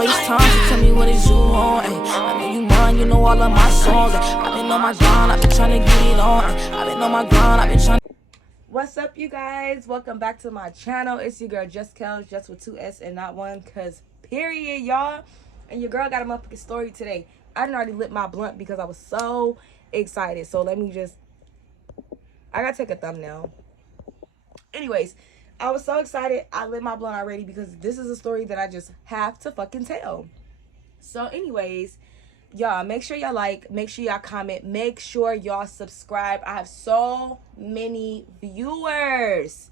waste time, so tell me what is you on. I know you mine, you know all of my songs. I've been on my grind, I've been trying to get it on. I've been on my grind, I've been trying. What's up, you guys? Welcome back to my channel. It's your girl, cheale, just with 2 S and not 1, cause period, y'all. And your girl got a motherfucking story today. I done already lit my blunt because I was so excited. So let me just, I gotta take a thumbnail. Anyways, I was so excited. I lit my blunt already because this is a story that I just have to fucking tell. So anyways, y'all, make sure y'all like, make sure y'all comment, make sure y'all subscribe. I have so many viewers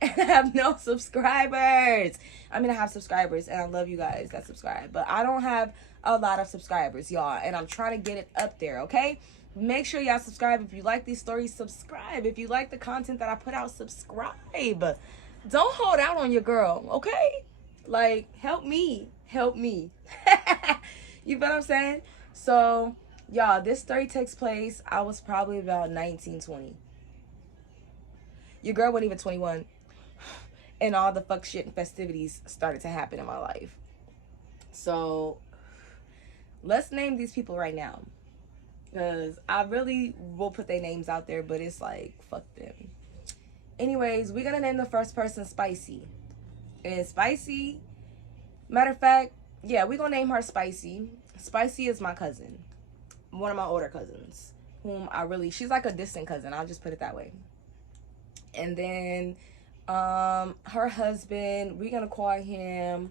and I have no subscribers. I mean, I have subscribers and I love you guys that subscribe, but I don't have a lot of subscribers, y'all, and I'm trying to get it up there. Okay, make sure y'all subscribe. If you like these stories, subscribe. If you like the content that I put out, subscribe. Don't hold out on your girl, okay? Like, help me. You feel what I'm saying? So, y'all, this story takes place, I was probably about 19, 20. Your girl wasn't even 21. And all the fuck shit and festivities started to happen in my life. So, let's name these people right now. Because I really will put their names out there, but it's like, fuck them. Anyways, we're going to name the first person Spicy. And Spicy, matter of fact, yeah, we're going to name her Spicy. Spicy is my cousin. One of my older cousins. Whom she's like a distant cousin. I'll just put it that way. And then, her husband, we're going to call him...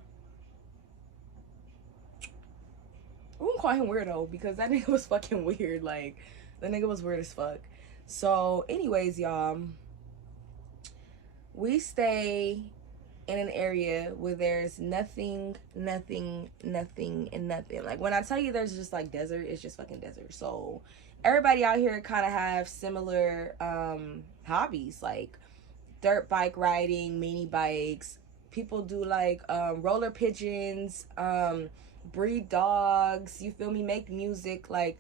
We're going to call him Weirdo because that nigga was fucking weird. Like, the nigga was weird as fuck. So, anyways, y'all, we stay in an area where there's nothing, and nothing. Like, when I tell you there's just, like, desert, it's just fucking desert. So, everybody out here kind of have similar hobbies, like dirt bike riding, mini bikes. People do, like, roller pigeons, breed dogs, you feel me, make music. Like,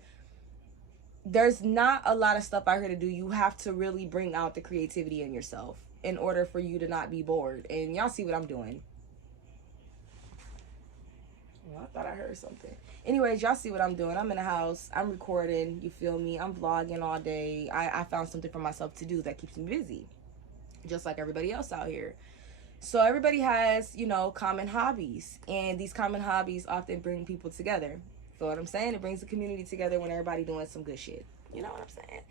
there's not a lot of stuff out here to do. You have to really bring out the creativity in yourself in order for you to not be bored. And y'all see what I'm doing. Well, I thought I heard something. Anyways, y'all see what I'm doing. I'm in the house, I'm recording, you feel me, I'm vlogging all day. I found something for myself to do that keeps me busy, just like everybody else out here. So everybody has, you know, common hobbies, and these common hobbies often bring people together. Feel what I'm saying? It brings the community together when everybody doing some good shit. You know what I'm saying?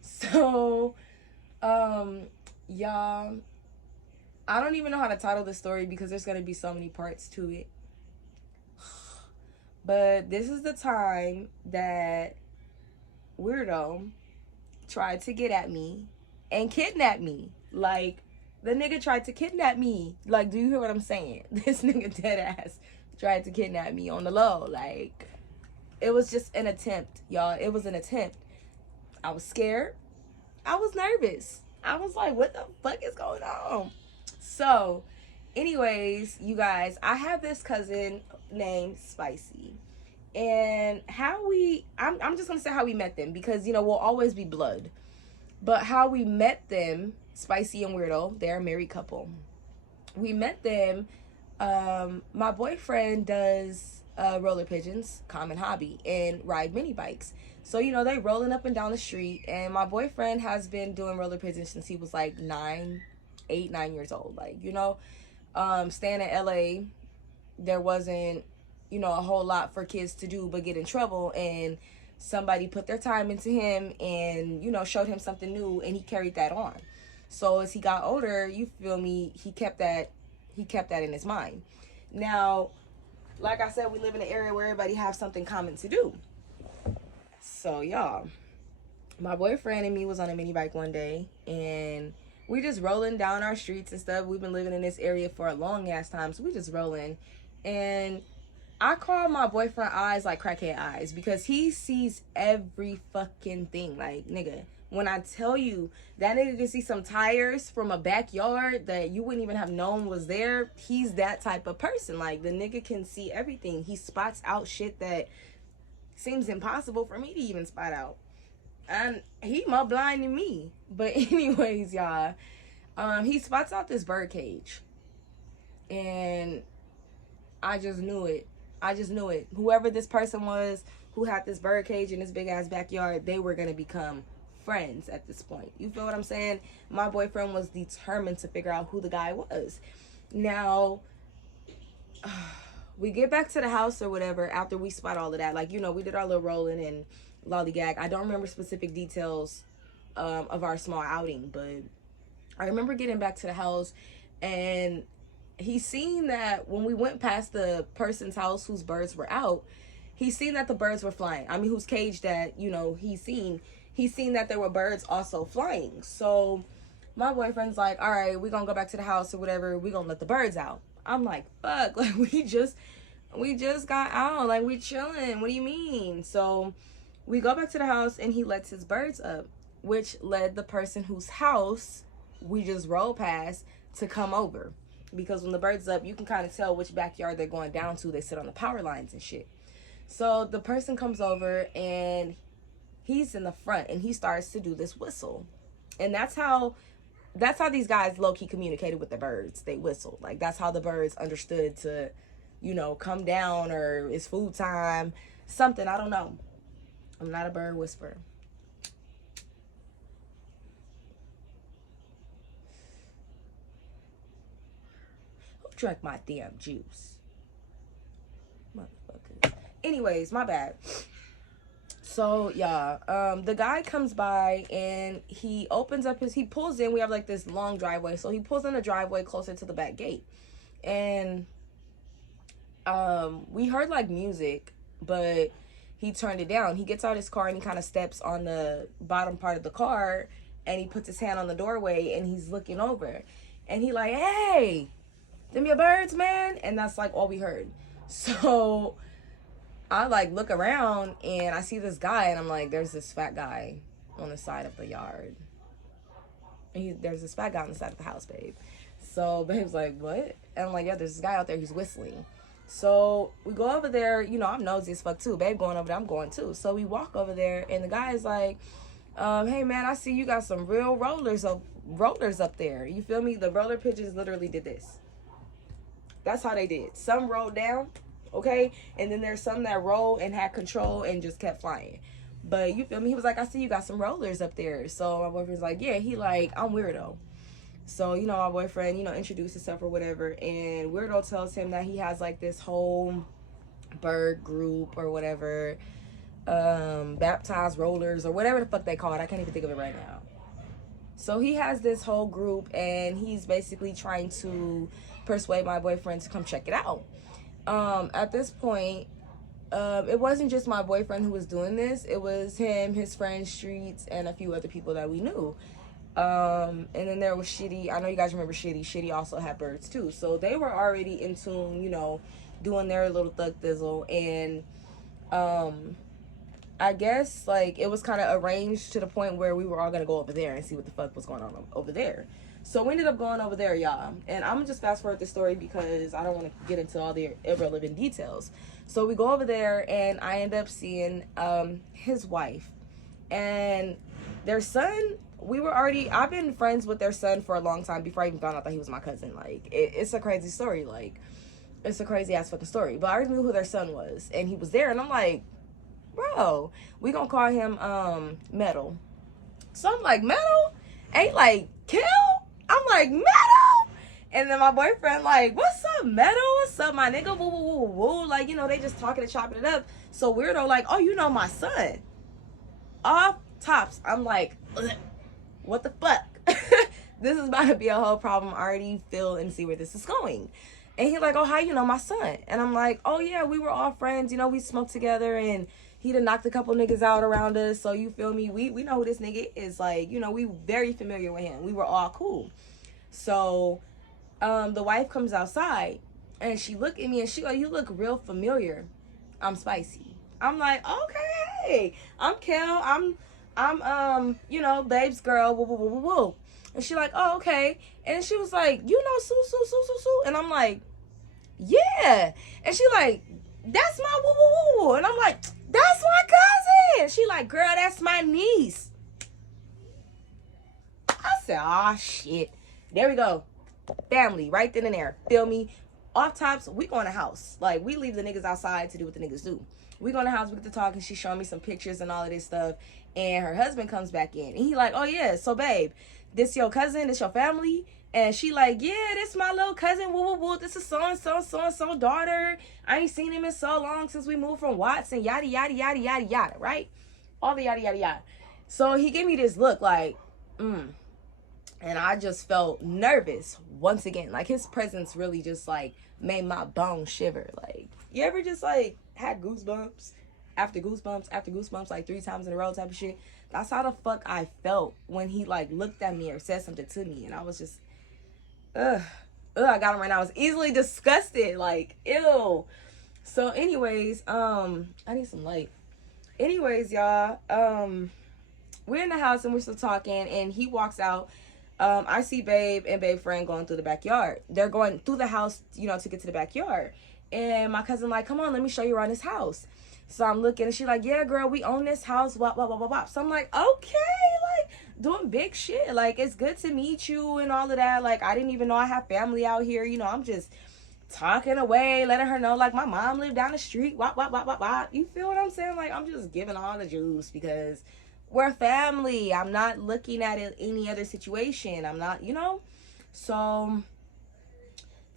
So, y'all, I don't even know how to title this story because there's going to be so many parts to it. But this is the time that Weirdo tried to get at me and kidnap me. Like, the nigga tried to kidnap me. Like, do you hear what I'm saying? This nigga dead ass tried to kidnap me on the low. Like, it was just an attempt, y'all. It was an attempt. I was scared. I was nervous. I was like, what the fuck is going on? So, anyways, you guys, I have this cousin named Spicy. And I'm just going to say how we met them because, you know, we'll always be blood. But how we met them, Spicy and Weirdo, they're a married couple. We met them, my boyfriend does roller pigeons, common hobby, and ride mini bikes. So, you know, they rolling up and down the street, and my boyfriend has been doing roller pigeons since he was like 9 years old. Like, you know, staying in LA, there wasn't, you know, a whole lot for kids to do but get in trouble, and somebody put their time into him and, you know, showed him something new, and he carried that on. So as he got older, you feel me, he kept that in his mind. Now, like I said, we live in an area where everybody has something common to do. So, y'all, my boyfriend and me was on a mini bike one day, and we just rolling down our streets and stuff. We've been living in this area for a long ass time, so we just rolling. And I call my boyfriend eyes like crackhead eyes because he sees every fucking thing. Like, nigga, when I tell you that nigga can see some tires from a backyard that you wouldn't even have known was there, he's that type of person. Like, the nigga can see everything. He spots out shit that seems impossible for me to even spot out. And he more blind than me. But anyways, y'all, he spots out this bird cage. And I just knew it. I just knew it. Whoever this person was who had this bird cage in this big ass backyard, they were gonna become friends at this point. You feel what I'm saying? My boyfriend was determined to figure out who the guy was. Now, we get back to the house or whatever after we spot all of that. Like, you know, we did our little rolling and lollygag. I don't remember specific details of our small outing, but I remember getting back to the house and he seen that when we went past the person's house whose birds were out, he seen that the birds were flying. I mean, whose cage that, you know, he seen that there were birds also flying. So my boyfriend's like, all right, we're gonna go back to the house or whatever, we're gonna let the birds out. I'm like, fuck, like we just got out, like we chilling, what do you mean? So we go back to the house and he lets his birds up, which led the person whose house we just rolled past to come over, because when the birds up, you can kind of tell which backyard they're going down to. They sit on the power lines and shit. So the person comes over and he's in the front and he starts to do this whistle, and that's how these guys low-key communicated with the birds. They whistled. Like, that's how the birds understood to, you know, come down, or it's food time, something. I don't know. I'm not a bird whisperer. Who drank my damn juice? Motherfuckers. Anyways, my bad. So yeah, the guy comes by and he opens up he pulls in. We have like this long driveway, so he pulls in the driveway closer to the back gate, and we heard like music, but he turned it down. He gets out his car and he kind of steps on the bottom part of the car and he puts his hand on the doorway and he's looking over and he like, hey, them your birds, man? And that's like all we heard. So I like look around and I see this guy and I'm like, there's this fat guy on the side of the yard. There's this fat guy on the side of the house, babe. So babe's like, what? And I'm like, yeah, there's this guy out there, he's whistling. So we go over there, you know, I'm nosy as fuck too. Babe going over there, I'm going too. So we walk over there and the guy is like, hey man, I see you got some real rollers up there. You feel me? The roller pigeons literally did this. That's how they did. Some rolled down, okay? And then there's some that rolled and had control and just kept flying. But you feel me? He was like, I see you got some rollers up there. So my boyfriend's like, yeah. He like, I'm Weirdo. So, you know, my boyfriend, you know, introduced himself or whatever. And Weirdo tells him that he has like this whole bird group or whatever. Baptized rollers or whatever the fuck they call it. I can't even think of it right now. So he has this whole group and he's basically trying to persuade my boyfriend to come check it out. At this point, it wasn't just my boyfriend who was doing this. It was him, his friend Streets, and a few other people that we knew. And then there was Shitty. I know you guys remember Shitty. Shitty also had birds too. So they were already in tune, you know, doing their little thug thizzle. And I guess like it was kind of arranged to the point where we were all gonna go over there and see what the fuck was going on over there. So we ended up going over there, y'all. And I'm gonna just fast forward the story because I don't want to get into all the irrelevant details. So we go over there and I end up seeing his wife and their son. I've been friends with their son for a long time before I even found out that he was my cousin. Like, it's a crazy story. Like, it's a crazy ass fucking story. But I already knew who their son was. And he was there. And I'm like, bro, we gonna call him Metal. So I'm like, Metal? Ain't like, Kill? I'm like, Metal? And then my boyfriend like, what's up, Metal? What's up, my nigga? Woo, woo, woo, woo. Like, you know, they just talking and chopping it up. So Weirdo like, oh, you know my son. Off tops. I'm like, ugh. What the fuck? This is about to be a whole problem. I already feel and see where this is going. And he like, oh, how you know my son? And I'm like, oh yeah, we were all friends. You know, we smoked together and he done knocked a couple niggas out around us. So you feel me? We know who this nigga is. Like, you know, we very familiar with him. We were all cool. So the wife comes outside and she look at me and she go, you look real familiar. I'm Spicy. I'm like, okay, I'm Kel. I'm you know, babe's girl, woo, woo, woo, woo, woo. And she like, oh, okay. And she was like, you know Sue. And I'm like, yeah. And she like, that's my woo, woo, woo. And I'm like, that's my cousin. She like, girl, that's my niece. I said, oh, shit. There we go. Family, right then and there. Feel me? Off tops, we go in the house. Like, we leave the niggas outside to do what the niggas do. We go in the house, we get to talk, and she's showing me some pictures and all of this stuff. And her husband comes back in. And he like, oh, yeah, so, babe, this your cousin? This your family? And she like, yeah, this my little cousin. Woo, woo, woo. This is so-and-so daughter. I ain't seen him in so long since we moved from Watson. Yada, yada, yada, yada, yada, right? All the yada, yada, yada. So he gave me this look like, and I just felt nervous once again. Like, his presence really just, like, made my bones shiver. Like, you ever just, like, had goosebumps after goosebumps after goosebumps, like, 3 times in a row type of shit? That's how the fuck I felt when he, like, looked at me or said something to me. And I was just, I got him right now. I was easily disgusted. Like, ew. So, anyways, I need some light. Anyways, y'all, we're in the house and we're still talking. And he walks out. I see Babe and Babe friend going through the backyard. They're going through the house, you know, to get to the backyard. And my cousin like, come on, let me show you around this house. So I'm looking and she's like, yeah, girl, we own this house. Wop, wop, wop, wop, wop. So I'm like, okay, like, doing big shit. Like, it's good to meet you and all of that. Like, I didn't even know I have family out here. You know, I'm just talking away, letting her know, like, my mom lived down the street. Wop, wop, wop, wop, wop. You feel what I'm saying? Like, I'm just giving all the juice because we're family. I'm not looking at it any other situation. I'm not, you know? So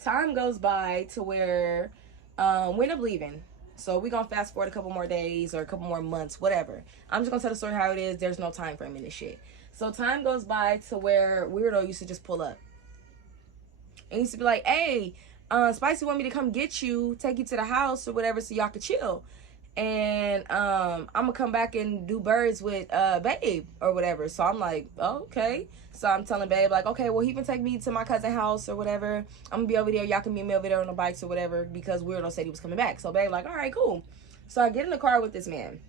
time goes by to where we end up leaving. So we're going to fast forward a couple more days or a couple more months, whatever. I'm just going to tell the story how it is. There's no time frame in this shit. So time goes by to where Weirdo used to just pull up. And he used to be like, hey, Spicy want me to come get you, take you to the house or whatever so y'all could chill. And I'm gonna come back and do birds with Babe or whatever. So I'm like, oh, okay. So I'm telling Babe like, okay, well, he can take me to my cousin's house or whatever. I'm gonna be over there. Y'all can meet me over there on the bikes or whatever because Weirdo said he was coming back. So Babe like, all right, cool. So I get in the car with this man.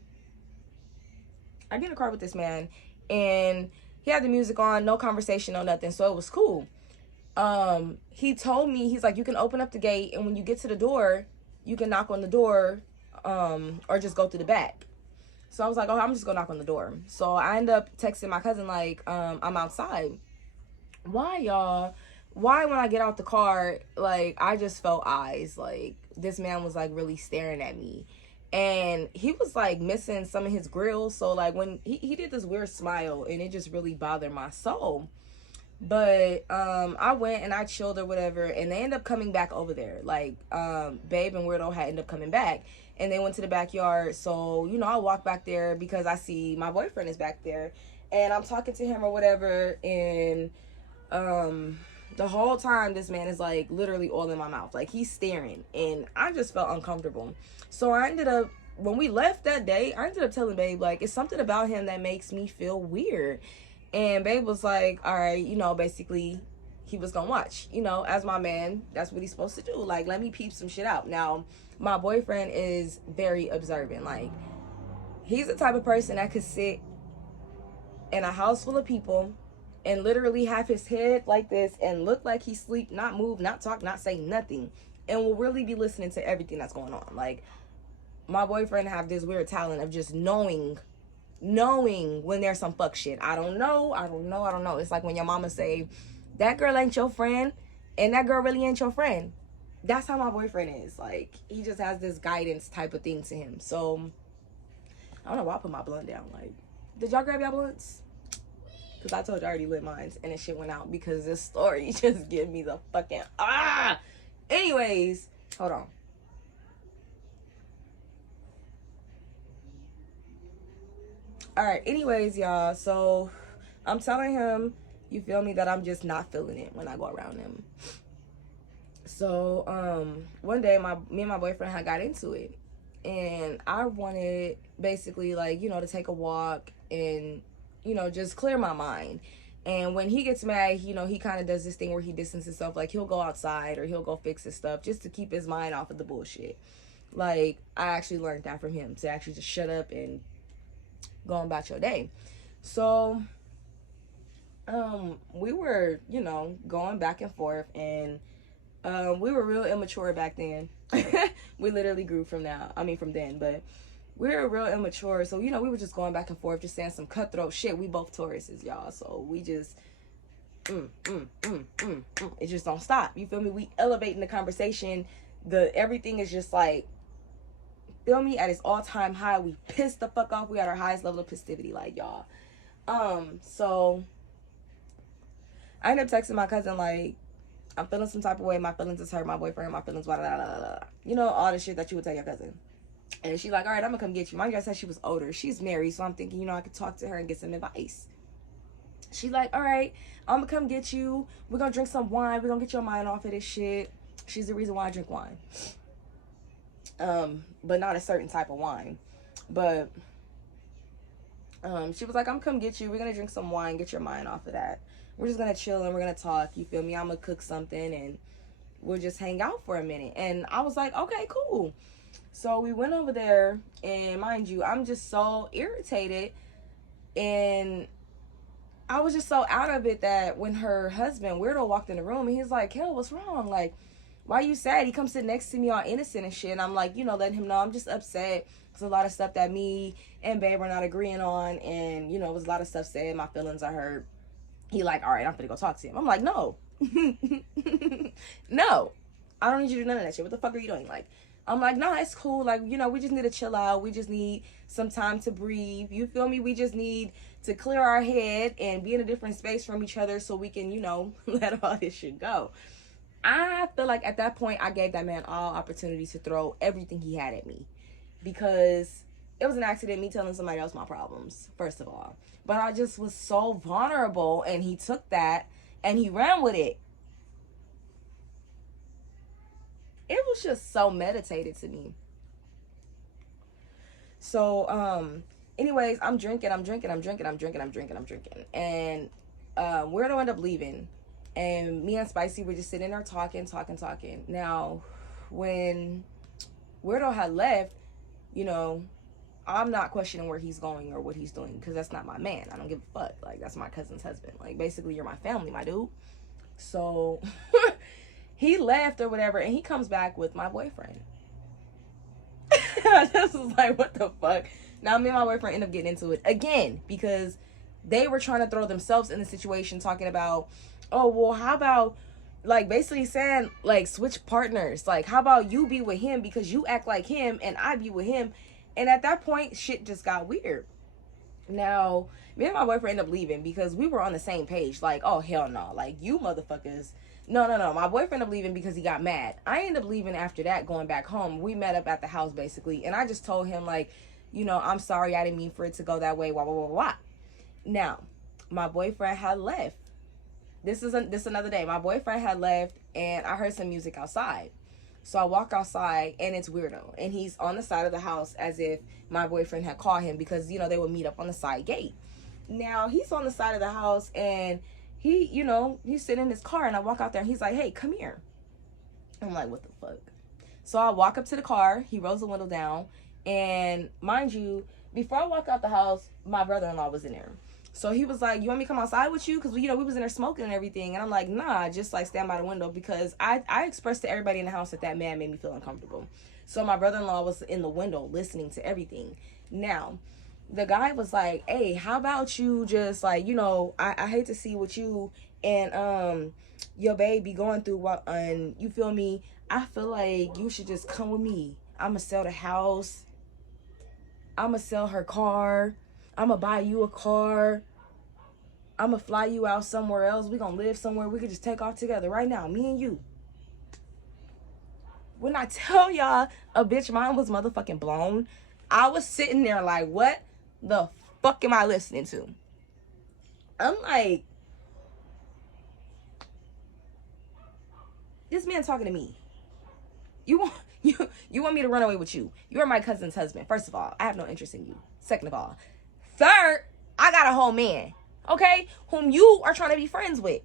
And he had the music on, no conversation, no nothing. So it was cool. He told me, he's like, you can open up the gate and when you get to the door, you can knock on the door or just go through the back. So I was like, oh, I'm just gonna knock on the door. So I end up texting my cousin like, I'm outside. Why, y'all? Why when I get out the car, like, I just felt eyes. Like, this man was like really staring at me. And he was like missing some of his grills. So like when he did this weird smile and it just really bothered my soul. But I went and I chilled or whatever, and they ended up coming back over there. Like Babe and Weirdo had ended up coming back, and they went to the backyard. So, you know, I walk back there because I see my boyfriend is back there, and I'm talking to him or whatever, and the whole time this man is like literally all in my mouth, like he's staring, and I just felt uncomfortable. So I ended up, when we left that day, I ended up telling Babe like, it's something about him that makes me feel weird. And Babe was like, all right, you know, basically he was gonna watch, you know, as my man, that's what he's supposed to do. Like, let me peep some shit out. Now, my boyfriend is very observant. Like, he's the type of person that could sit in a house full of people and literally have his head like this and look like he sleep, not move, not talk, not say nothing, and will really be listening to everything that's going on. Like, my boyfriend have this weird talent of just knowing when there's some fuck shit. I don't know. It's like when your mama say, that girl ain't your friend, and that girl really ain't your friend. That's how my boyfriend is. Like, he just has this guidance type of thing to him. So, I don't know why I put my blunt down. Like, did y'all grab y'all blunts? Because I told you I already lit mine, and this shit went out because this story just give me the fucking, Anyways, hold on. Alright, anyways, y'all, so I'm telling him, you feel me, that I'm just not feeling it when I go around him. So, one day, me and my boyfriend had got into it, and I wanted, basically, like, you know, to take a walk and, you know, just clear my mind. And when he gets mad, you know, he kind of does this thing where he distances himself, like, he'll go outside or he'll go fix his stuff just to keep his mind off of the bullshit. Like, I actually learned that from him, to actually just shut up and go about your day. So we were, you know, going back and forth, and we were real immature back then. We literally grew from then, but we were real immature. So, you know, we were just going back and forth, just saying some cutthroat shit. We both Tauruses, y'all, so we just It just don't stop. You feel me? We elevating the conversation. Everything is just like, feel me, at its all-time high. We pissed the fuck off. We at our highest level of festivity, like, y'all. So I ended up texting my cousin, like, I'm feeling some type of way. My feelings is hurt. My boyfriend, my feelings, blah, blah, blah, blah, blah. You know, all the shit that you would tell your cousin. And she's like, all right, I'm gonna come get you. Mind you, I said she was older. She's married, so I'm thinking, you know, I could talk to her and get some advice. She's like, all right, I'm gonna come get you. We're gonna drink some wine. We're gonna get your mind off of this shit. She's the reason why I drink wine. But not a certain type of wine. But she was like, I'm gonna come get you. We're gonna drink some wine, get your mind off of that. We're just gonna chill and we're gonna talk. You feel me? I'm gonna cook something and we'll just hang out for a minute. And I was like, okay, cool. So we went over there, and mind you, I'm just so irritated, and I was just so out of it that when her husband, Weirdo, walked in the room, and he's like, Kel, what's wrong? Like, why you sad? He comes sit next to me all innocent and shit, and I'm like, you know, letting him know I'm just upset. There's a lot of stuff that me and babe are not agreeing on, and, you know, it was a lot of stuff said. My feelings are hurt. He like, all right, I'm gonna go talk to him. I'm like, no. No. I don't need you to do none of that shit. What the fuck are you doing? Like, I'm like, nah, it's cool. Like, you know, we just need to chill out. We just need some time to breathe. You feel me? We just need to clear our head and be in a different space from each other so we can, you know, let all this shit go. I feel like at that point, I gave that man all opportunity to throw everything he had at me. Because it was an accident, me telling somebody else my problems, first of all. But I just was so vulnerable, and he took that and he ran with it. It was just so meditated to me. So, anyways, I'm drinking. And Weirdo ended up leaving. And me and Spicy were just sitting there talking. Now, when Weirdo had left, you know, I'm not questioning where he's going or what he's doing, because that's not my man. I don't give a fuck. Like, that's my cousin's husband. Like, basically, you're my family, my dude. So he left or whatever, and he comes back with my boyfriend. I just was like, what the fuck? Now, me and my boyfriend end up getting into it again, because they were trying to throw themselves in the situation, talking about, oh, well, how about, like, basically saying, like, switch partners. Like, how about you be with him because you act like him and I be with him? And at that point, shit just got weird. Now, me and my boyfriend ended up leaving because we were on the same page. Like, oh, hell no. Like, you motherfuckers. No. My boyfriend ended up leaving because he got mad. I ended up leaving after that, going back home. We met up at the house, basically. And I just told him, like, you know, I'm sorry. I didn't mean for it to go that way. Blah. Now, my boyfriend had left. This is another day. My boyfriend had left, and I heard some music outside. So I walk outside, and it's Weirdo. And he's on the side of the house as if my boyfriend had called him, because, you know, they would meet up on the side gate. Now, he's on the side of the house, and he, you know, he's sitting in his car, and I walk out there, and he's like, hey, come here. I'm like, what the fuck? So I walk up to the car. He rolls the window down. And mind you, before I walk out the house, my brother-in-law was in there. So he was like, you want me to come outside with you? Because, you know, we was in there smoking and everything. And I'm like, nah, just, like, stand by the window. Because I expressed to everybody in the house that man made me feel uncomfortable. So my brother-in-law was in the window listening to everything. Now, the guy was like, hey, how about you just, like, you know, I hate to see what you and your baby going through. And you feel me? I feel like you should just come with me. I'm going to sell the house. I'm going to sell her car. I'm going to buy you a car. I'm going to fly you out somewhere else. We're going to live somewhere. We could just take off together right now, me and you. When I tell y'all a bitch mind was motherfucking blown, I was sitting there like, what the fuck am I listening to? I'm like, this man talking to me. You want me to run away with you? You are my cousin's husband. First of all, I have no interest in you. Second of all, third, I got a whole man, okay, whom you are trying to be friends with.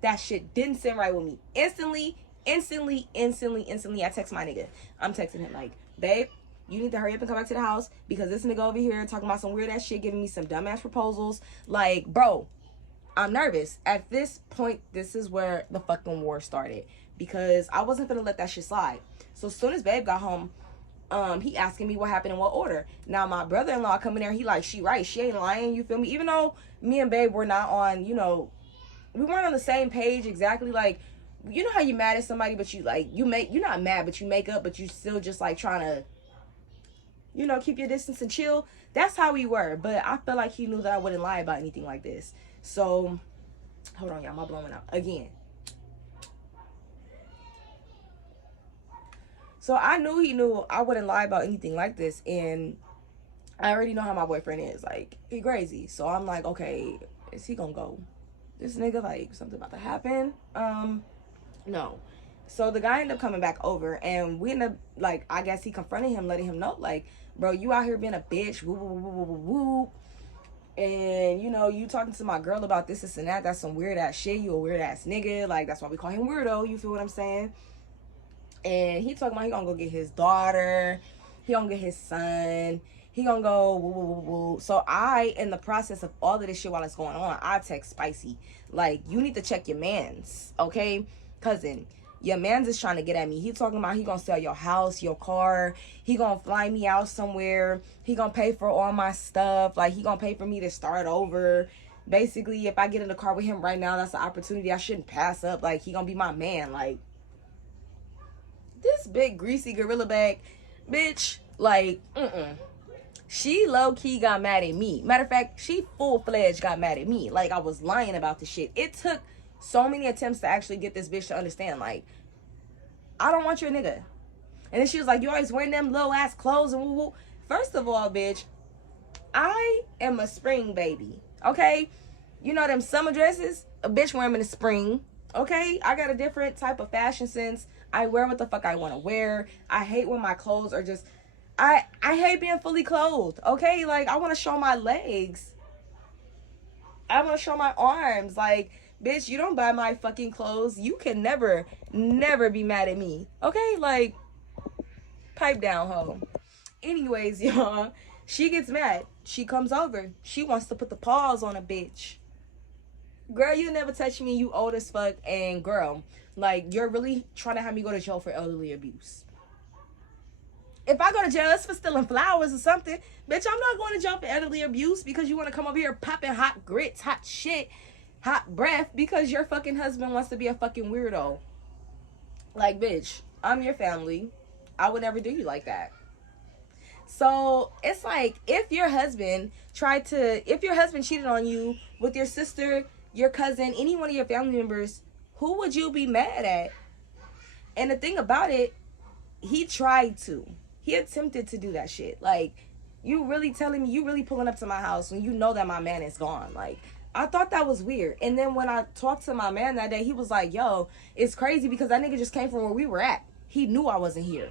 That shit didn't sit right with me. Instantly, I text my nigga. I'm texting him like, babe, you need to hurry up and come back to the house, because this nigga over here talking about some weird ass shit, giving me some dumbass proposals. Like, bro, I'm nervous. At this point, this is where the fucking war started, because I wasn't gonna let that shit slide. So as soon as babe got home, he asking me what happened in what order. Now my brother-in-law coming there, he like, she right, she ain't lying, you feel me? Even though me and babe were not on, you know, we weren't on the same page exactly. Like, you know how you mad at somebody, but you like, you're not mad, but you make up, but you still just like trying to, you know, keep your distance and chill. That's how we were. But I felt like he knew that I wouldn't lie about anything like this. So, hold on, y'all, my blowing out again. So I knew he knew I wouldn't lie about anything like this, and I already know how my boyfriend is. Like, he crazy. So I'm like, okay, is he gonna go? This nigga, like, something about to happen? No. So the guy ended up coming back over, and we ended up, like, I guess he confronted him, letting him know, like, bro, you out here being a bitch, woo, woo, woo, woo, woo, woo. And, you know, you talking to my girl about this and that. That's some weird ass shit. You a weird ass nigga. Like, that's why we call him Weirdo. You feel what I'm saying? And he talking about he gonna go get his daughter. He gonna get his son. He gonna go woo, woo, woo, woo. So I, in the process of all of this shit while it's going on, I text Spicy. Like, you need to check your mans, okay? Cousin, your mans is trying to get at me. He talking about he gonna sell your house, your car. He gonna fly me out somewhere. He gonna pay for all my stuff. Like, he gonna pay for me to start over. Basically, if I get in the car with him right now, that's an opportunity I shouldn't pass up. Like, he gonna be my man. Like, this big greasy gorilla bag bitch, like, she low-key got mad at me. Matter of fact, she full-fledged got mad at me. Like, I was lying about the shit. It took so many attempts to actually get this bitch to understand, like, I don't want your nigga. And then she was like, you always wearing them low-ass clothes and woo-woo. First of all, bitch, I am a spring baby, okay? You know them summer dresses? A bitch wear them in the spring, okay? I got a different type of fashion sense. I wear what the fuck I want to wear. I hate when my clothes are just... I hate being fully clothed, okay? Like, I want to show my legs. I want to show my arms. Like, bitch, you don't buy my fucking clothes. You can never, never be mad at me, okay? Like, pipe down, ho. Anyways, y'all, she gets mad. She comes over. She wants to put the paws on a bitch. Girl, you never touch me. You old as fuck. And girl, like, you're really trying to have me go to jail for elderly abuse. If I go to jail, it's for stealing flowers or something. Bitch, I'm not going to jail for elderly abuse because you want to come over here popping hot grits, hot shit, hot breath because your fucking husband wants to be a fucking weirdo. Like, bitch, I'm your family. I would never do you like that. So it's like, if your husband cheated on you with your sister, your cousin, any one of your family members, who would you be mad at? And the thing about it, he tried to. He attempted to do that shit. Like, you really telling me, you really pulling up to my house when you know that my man is gone. Like, I thought that was weird. And then when I talked to my man that day, he was like, yo, it's crazy because that nigga just came from where we were at. He knew I wasn't here.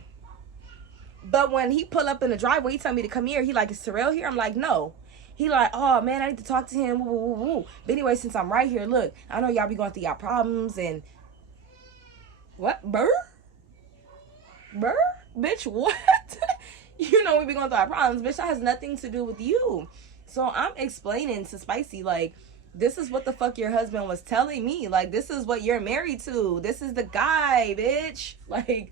But when he pull up in the driveway, he told me to come here. He like, is Terrell here? I'm like, no. He like, oh, man, I need to talk to him. Woo, woo, woo. But anyway, since I'm right here, look, I know y'all be going through y'all problems and... What? Burr? Bitch, what? You know we be going through our problems. Bitch, that has nothing to do with you. So I'm explaining to Spicy, like, this is what the fuck your husband was telling me. Like, this is what you're married to. This is the guy, bitch. Like,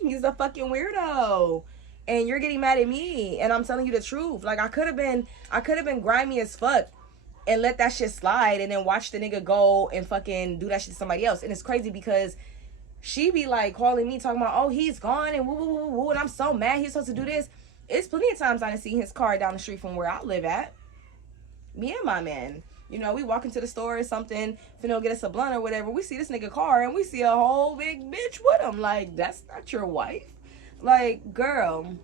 he's a fucking weirdo. And you're getting mad at me. And I'm telling you the truth. Like, I could have been grimy as fuck and let that shit slide and then watch the nigga go and fucking do that shit to somebody else. And it's crazy because she be like calling me talking about, oh, he's gone and woo woo woo woo, and I'm so mad he's supposed to do this. It's plenty of times I done seen his car down the street from where I live at. Me and my man, you know, we walk into the store or something, finna get us a blunt or whatever. We see this nigga car and we see a whole big bitch with him. Like, that's not your wife. Like, girl.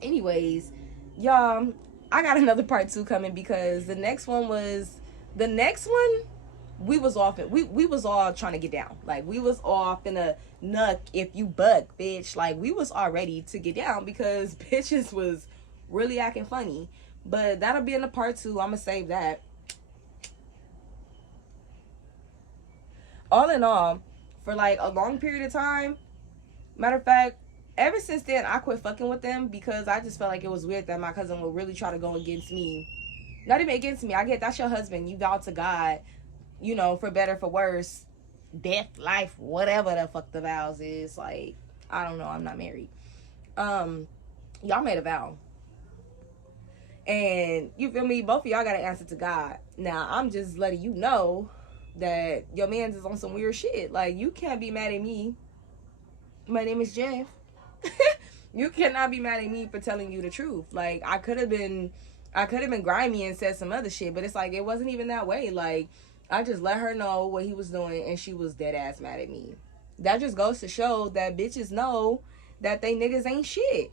Anyways, y'all, I got another part 2 coming because the next one we was off it. We was all trying to get down. Like, we was off in a nuck if you buck, bitch. Like, we was all ready to get down because bitches was really acting funny. But that'll be in the part 2. I'ma save that. All in all, for like a long period of time, matter of fact, ever since then I quit fucking with them because I just felt like it was weird that my cousin would really try to go against me. Not even against me. I get that's your husband. You vowed to God, you know, for better, for worse, death, life, whatever the fuck the vows is. Like, I don't know. I'm not married. Y'all made a vow. And you feel me? Both of y'all got to answer to God. Now, I'm just letting you know that your man's is on some weird shit. Like, you can't be mad at me. My name is Jeff. You cannot be mad at me for telling you the truth. Like, I could have been grimy and said some other shit, but it's like, it wasn't even that way. Like, I just let her know what he was doing, and she was dead ass mad at me. That just goes to show that bitches know that they niggas ain't shit.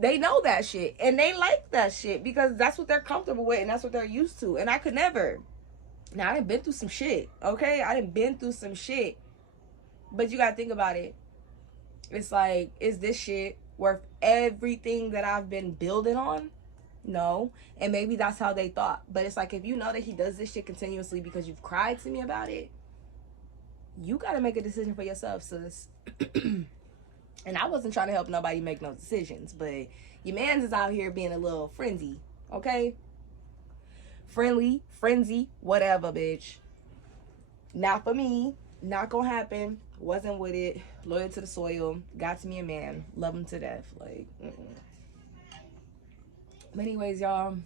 They know that shit, and they like that shit because that's what they're comfortable with, and that's what they're used to. And I could never. Now, I done been through some shit, okay? I done been through some shit. But you gotta think about it. It's like, is this shit worth everything that I've been building on? No. And maybe that's how they thought. But it's like, if you know that he does this shit continuously because you've cried to me about it, you gotta make a decision for yourself, sis. And I wasn't trying to help nobody make no decisions, but your man's is out here being a little frenzy, okay? Friendly, frenzy, whatever, bitch. Not for me. Not gonna happen. Wasn't with it. Loyal to the soil. Got to me a man. Love him to death. Like, But anyways, y'all,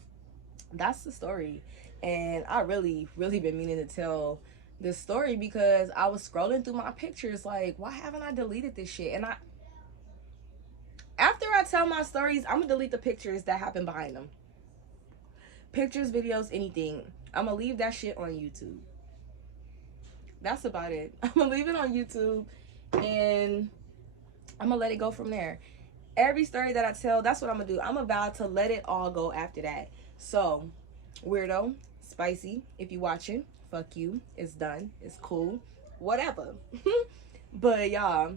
that's the story. And I really, really been meaning to tell this story because I was scrolling through my pictures like, why haven't I deleted this shit? And after I tell my stories, I'm gonna delete the pictures that happen behind them. Pictures, videos, anything. I'm gonna leave that shit on YouTube. That's about it. I'm gonna leave it on YouTube and I'm gonna let it go from there. Every story that I tell, that's what I'm gonna do. I'm about to let it all go after that. So, Weirdo, Spicy, if you watching, fuck you. It's done. It's cool. Whatever. But y'all,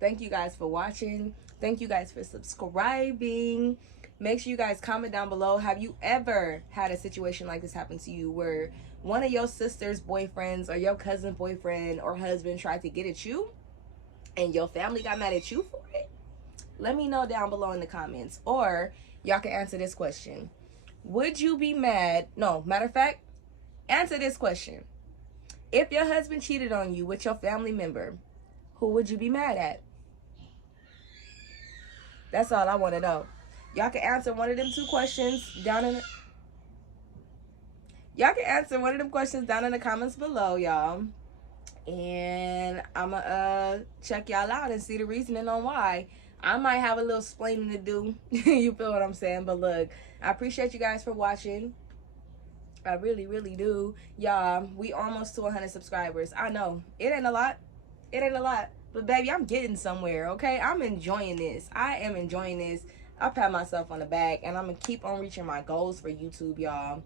thank you guys for watching. Thank you guys for subscribing. Make sure you guys comment down below. Have you ever had a situation like this happen to you where one of your sister's boyfriends or your cousin's boyfriend or husband tried to get at you and your family got mad at you for it? Let me know down below in the comments. Or y'all can answer this question. Would you be mad? No, matter of fact, answer this question. If your husband cheated on you with your family member, who would you be mad at? That's all I want to know. Y'all can answer one of them two questions down in the... Y'all can answer one of them questions down in the comments below, y'all. And I'ma check y'all out and see the reasoning on why. I might have a little explaining to do. You feel what I'm saying? But look, I appreciate you guys for watching. I really, really do. Y'all, we almost to 100 subscribers. I know. It ain't a lot. It ain't a lot. But baby, I'm getting somewhere, okay? I'm enjoying this. I am enjoying this. I pat myself on the back, and I'm going to keep on reaching my goals for YouTube, y'all.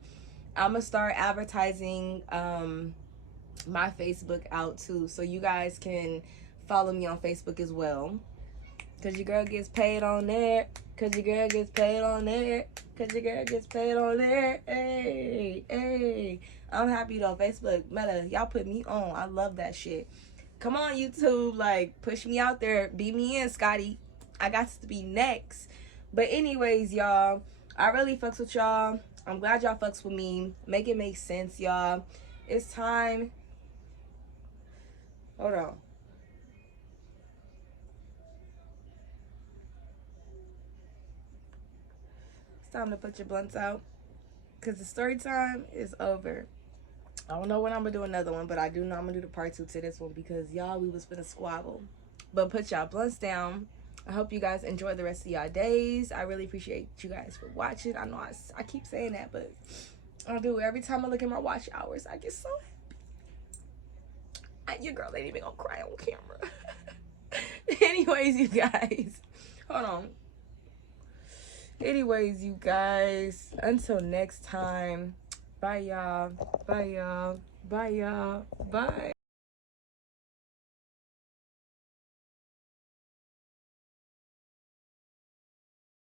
I'm going to start advertising my Facebook out, too, so you guys can follow me on Facebook as well. Because your girl gets paid on there. Because your girl gets paid on there. Because your girl gets paid on there. Hey, hey. I'm happy, though. Facebook, Meta, y'all put me on. I love that shit. Come on, YouTube. Like, push me out there. Beat me in, Scotty. I got to be next. But anyways, y'all, I really fucks with y'all. I'm glad y'all fucks with me. Make it make sense, y'all. It's time. Hold on. It's time to put your blunts out. Because the story time is over. I don't know when I'm going to do another one, but I do know I'm going to do the part 2 to this one because, y'all, we was finna squabble. But put y'all blunts down. I hope you guys enjoy the rest of y'all days. I really appreciate you guys for watching. I know I keep saying that, but I do. Every time I look at my watch hours, I get so happy. Your girl ain't even gonna cry on camera. Anyways, you guys. Hold on. Anyways, you guys. Until next time. Bye, y'all. Bye, y'all. Bye, y'all. Bye.